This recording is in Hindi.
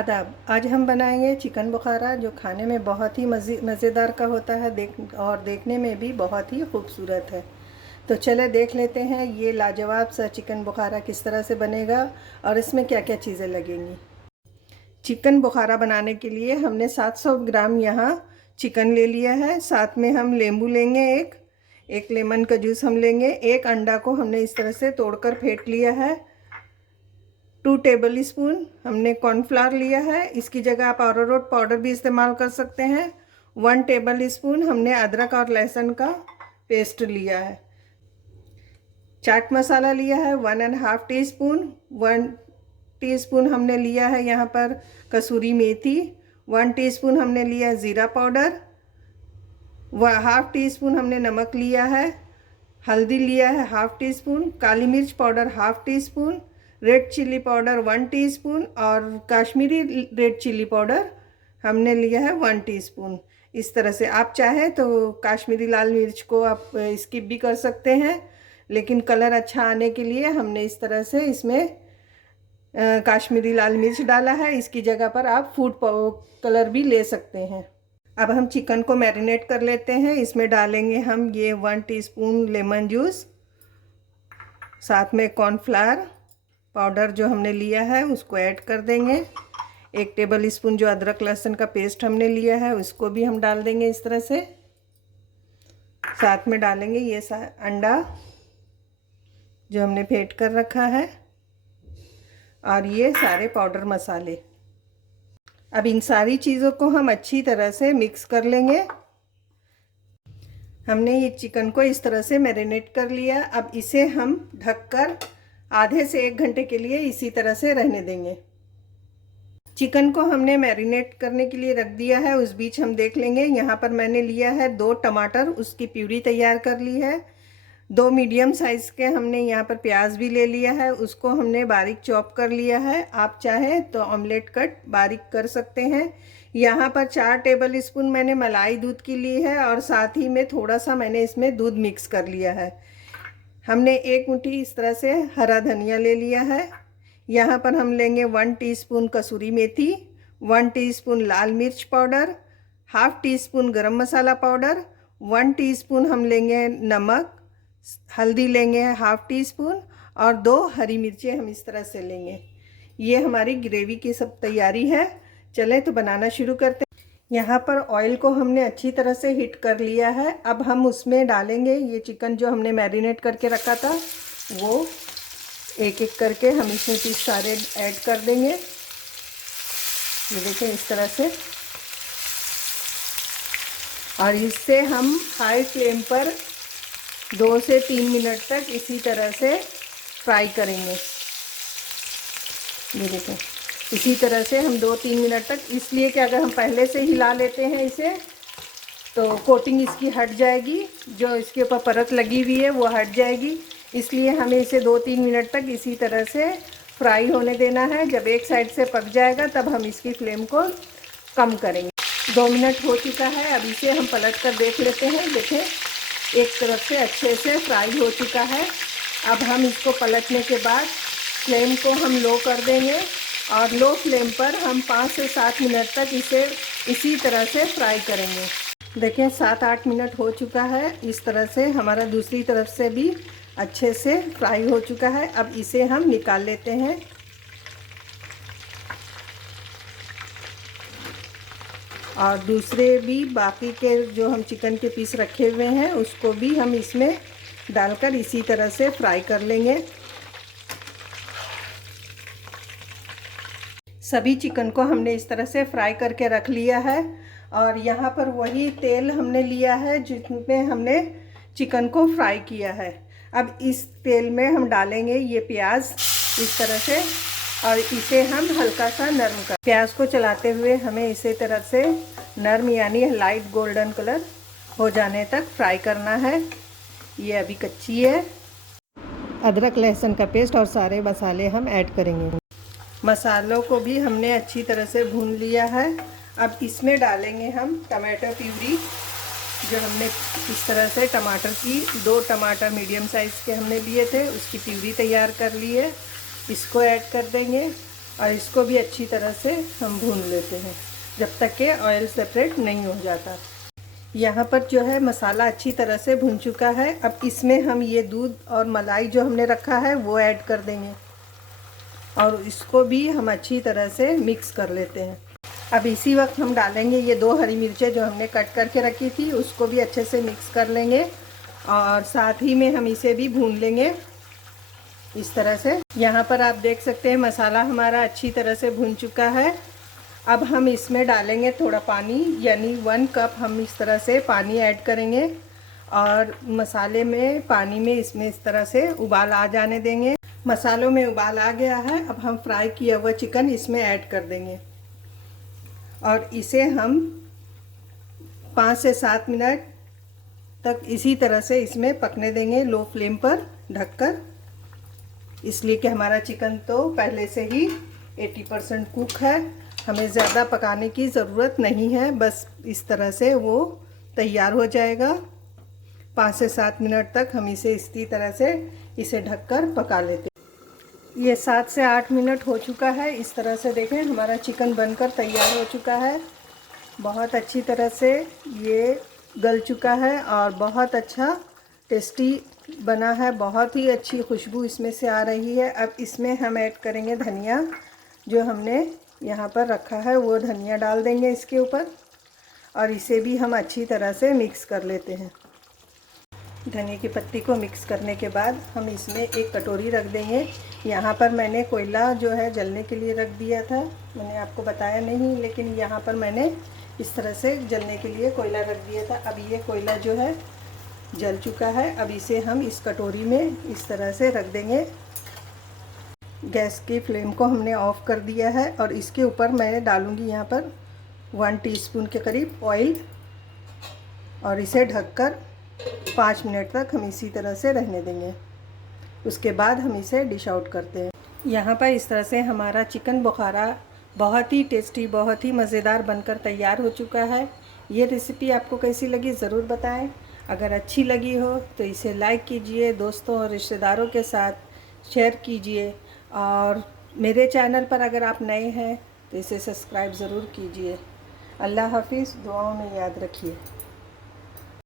आदाब। आज हम बनाएंगे चिकन बुखारा, जो खाने में बहुत ही मज़ेदार का होता है और देखने में भी बहुत ही खूबसूरत है। तो चले देख लेते हैं ये लाजवाब सा चिकन बुखारा किस तरह से बनेगा और इसमें क्या क्या चीज़ें लगेंगी। चिकन बुखारा बनाने के लिए हमने 700 ग्राम यहाँ चिकन ले लिया है। साथ में हम नींबू लेंगे, एक लेमन का जूस हम लेंगे। एक अंडा को हमने इस तरह से तोड़कर फेंट लिया है। 2 टेबल स्पून हमने कॉर्नफ्लावर लिया है, इसकी जगह आप अरारोट पाउडर भी इस्तेमाल कर सकते हैं। 1 टेबल स्पून हमने अदरक और लहसुन का पेस्ट लिया है। चाट मसाला लिया है 1.5 टीस्पून। 1 टीस्पून हमने लिया है यहाँ पर कसूरी मेथी। 1 टीस्पून हमने लिया ज़ीरा पाउडर। 1/2 टीस्पून हमने नमक लिया है। हल्दी लिया है 1/2 टीस्पून। काली मिर्च powder 1/2 teaspoon. Red chilli powder 1 teaspoon और काश्मीरी रेड चिल्ली पाउडर हमने लिया है 1 टीस्पून। इस तरह से आप चाहें तो काश्मीरी लाल मिर्च को आप स्किप भी कर सकते हैं, लेकिन कलर अच्छा आने के लिए हमने इस तरह से इसमें काश्मीरी लाल मिर्च डाला है। इसकी जगह पर आप फूड कलर भी ले सकते हैं। अब हम चिकन को मैरिनेट कर लेते हैं। इसमें डालेंगे हम ये 1 टीस्पून लेमन जूस, साथ में कॉर्नफ्लावर पाउडर जो हमने लिया है उसको ऐड कर देंगे। 1 टेबल स्पून जो अदरक लहसुन का पेस्ट हमने लिया है उसको भी हम डाल देंगे इस तरह से। साथ में डालेंगे ये अंडा जो हमने फेंट कर रखा है और ये सारे पाउडर मसाले। अब इन सारी चीज़ों को हम अच्छी तरह से मिक्स कर लेंगे। हमने ये चिकन को इस तरह से मैरिनेट कर लिया। अब इसे हम ढककर आधे से 1 घंटे के लिए इसी तरह से रहने देंगे। चिकन को हमने मैरिनेट करने के लिए रख दिया है। उस बीच हम देख लेंगे, यहाँ पर मैंने लिया है 2 टमाटर, उसकी प्यूरी तैयार कर ली है। 2 मीडियम साइज़ के हमने यहाँ पर प्याज भी ले लिया है, उसको हमने बारीक चॉप कर लिया है। आप चाहें तो ऑमलेट कट बारीक कर सकते हैं। यहाँ पर 4 टेबल स्पून मैंने मलाई दूध की ली है और साथ ही में थोड़ा सा मैंने इसमें दूध मिक्स कर लिया है। हमने 1 मुट्ठी इस तरह से हरा धनिया ले लिया है। यहाँ पर हम लेंगे 1 टीस्पून कसूरी मेथी, 1 टीस्पून लाल मिर्च पाउडर, 1/2 टीस्पून गरम मसाला पाउडर, 1 टीस्पून हम लेंगे नमक, हल्दी लेंगे 1/2 टीस्पून और 2 हरी मिर्चें हम इस तरह से लेंगे। ये हमारी ग्रेवी की सब तैयारी है। चलें तो बनाना शुरू करते हैं। यहाँ पर ऑयल को हमने अच्छी तरह से हीट कर लिया है। अब हम उसमें डालेंगे ये चिकन जो हमने मैरिनेट करके रखा था, वो एक एक करके हम इसमें पीस सारे ऐड कर देंगे। ये देखें इस तरह से, और इससे हम हाई फ्लेम पर 2 से 3 मिनट तक इसी तरह से फ्राई करेंगे। ये देखें इसी तरह से हम 2-3 मिनट तक, इसलिए कि अगर हम पहले से हिला लेते हैं इसे तो कोटिंग इसकी हट जाएगी, जो इसके ऊपर परत लगी हुई है वो हट जाएगी। इसलिए हमें इसे 2-3 मिनट तक इसी तरह से फ्राई होने देना है। जब एक साइड से पक जाएगा तब हम इसकी फ्लेम को कम करेंगे। 2 मिनट हो चुका है। अब इसे हम पलट कर देख लेते हैं। देखें एक तरफ से अच्छे से फ्राई हो चुका है। अब हम इसको पलटने के बाद फ्लेम को हम लो कर देंगे और लो फ्लेम पर हम 5 से 7 मिनट तक इसे इसी तरह से फ्राई करेंगे। देखें 7-8 मिनट हो चुका है। इस तरह से हमारा दूसरी तरफ से भी अच्छे से फ्राई हो चुका है। अब इसे हम निकाल लेते हैं। और दूसरे भी बाकी के जो हम चिकन के पीस रखे हुए हैं उसको भी हम इसमें डालकर इसी तरह से फ्राई कर लेंगे। सभी चिकन को हमने इस तरह से फ्राई करके रख लिया है और यहाँ पर वही तेल हमने लिया है जिसमें हमने चिकन को फ्राई किया है। अब इस तेल में हम डालेंगे ये प्याज इस तरह से और इसे हम हल्का सा नरम कर, प्याज को चलाते हुए हमें इसी तरह से नरम यानी लाइट गोल्डन कलर हो जाने तक फ्राई करना है। ये अभी कच्ची है। अदरक लहसुन का पेस्ट और सारे मसाले हम ऐड करेंगे। मसालों को भी हमने अच्छी तरह से भून लिया है। अब इसमें डालेंगे हम टमाटो प्यूरी, जो हमने इस तरह से टमाटर की 2 टमाटर मीडियम साइज़ के हमने लिए थे, उसकी प्यूरी तैयार कर ली है। इसको ऐड कर देंगे और इसको भी अच्छी तरह से हम भून लेते हैं जब तक कि ऑयल सेपरेट नहीं हो जाता। यहाँ पर जो है मसाला अच्छी तरह से भुन चुका है। अब इसमें हम ये दूध और मलाई जो हमने रखा है वो ऐड कर देंगे और इसको भी हम अच्छी तरह से मिक्स कर लेते हैं। अब इसी वक्त हम डालेंगे ये 2 हरी मिर्चें जो हमने कट करके रखी थी, उसको भी अच्छे से मिक्स कर लेंगे और साथ ही में हम इसे भी भून लेंगे इस तरह से। यहाँ पर आप देख सकते हैं मसाला हमारा अच्छी तरह से भुन चुका है। अब हम इसमें डालेंगे थोड़ा पानी, यानी 1 कप हम इस तरह से पानी ऐड करेंगे और मसाले में पानी में इसमें इस तरह से उबाल आ जाने देंगे। मसालों में उबाल आ गया है। अब हम फ्राई किया हुआ चिकन इसमें ऐड कर देंगे और इसे हम 5 से 7 मिनट तक इसी तरह से इसमें पकने देंगे लो फ्लेम पर ढककर, इसलिए कि हमारा चिकन तो पहले से ही 80% कुक है, हमें ज़्यादा पकाने की ज़रूरत नहीं है, बस इस तरह से वो तैयार हो जाएगा। 5 से 7 मिनट तक हम इसे इसी तरह से इसे ढककर पका लेते हैं। ये 7 से 8 मिनट हो चुका है। इस तरह से देखें हमारा चिकन बनकर तैयार हो चुका है। बहुत अच्छी तरह से ये गल चुका है और बहुत अच्छा टेस्टी बना है। बहुत ही अच्छी खुशबू इसमें से आ रही है। अब इसमें हम ऐड करेंगे धनिया, जो हमने यहाँ पर रखा है वो धनिया डाल देंगे इसके ऊपर और इसे भी हम अच्छी तरह से मिक्स कर लेते हैं। धनिया की पत्ती को मिक्स करने के बाद हम इसमें एक कटोरी रख देंगे। यहाँ पर मैंने कोयला जो है जलने के लिए रख दिया था, मैंने आपको बताया नहीं, लेकिन यहाँ पर मैंने इस तरह से जलने के लिए कोयला रख दिया था। अब ये कोयला जो है जल चुका है। अब इसे हम इस कटोरी में इस तरह से रख देंगे। गैस की फ्लेम को हमने ऑफ़ कर दिया है और इसके ऊपर मैं डालूँगी यहाँ पर 1 टीस्पून के करीब ऑयल और इसे ढककर 5 मिनट तक हम इसी तरह से रहने देंगे। उसके बाद हम इसे डिश आउट करते हैं। यहाँ पर इस तरह से हमारा चिकन बुखारा बहुत ही टेस्टी, बहुत ही मज़ेदार बनकर तैयार हो चुका है। ये रेसिपी आपको कैसी लगी ज़रूर बताएं। अगर अच्छी लगी हो तो इसे लाइक कीजिए, दोस्तों और रिश्तेदारों के साथ शेयर कीजिए और मेरे चैनल पर अगर आप नए हैं तो इसे सब्सक्राइब ज़रूर कीजिए। अल्लाह हाफिज़, दुआओं में याद रखिए।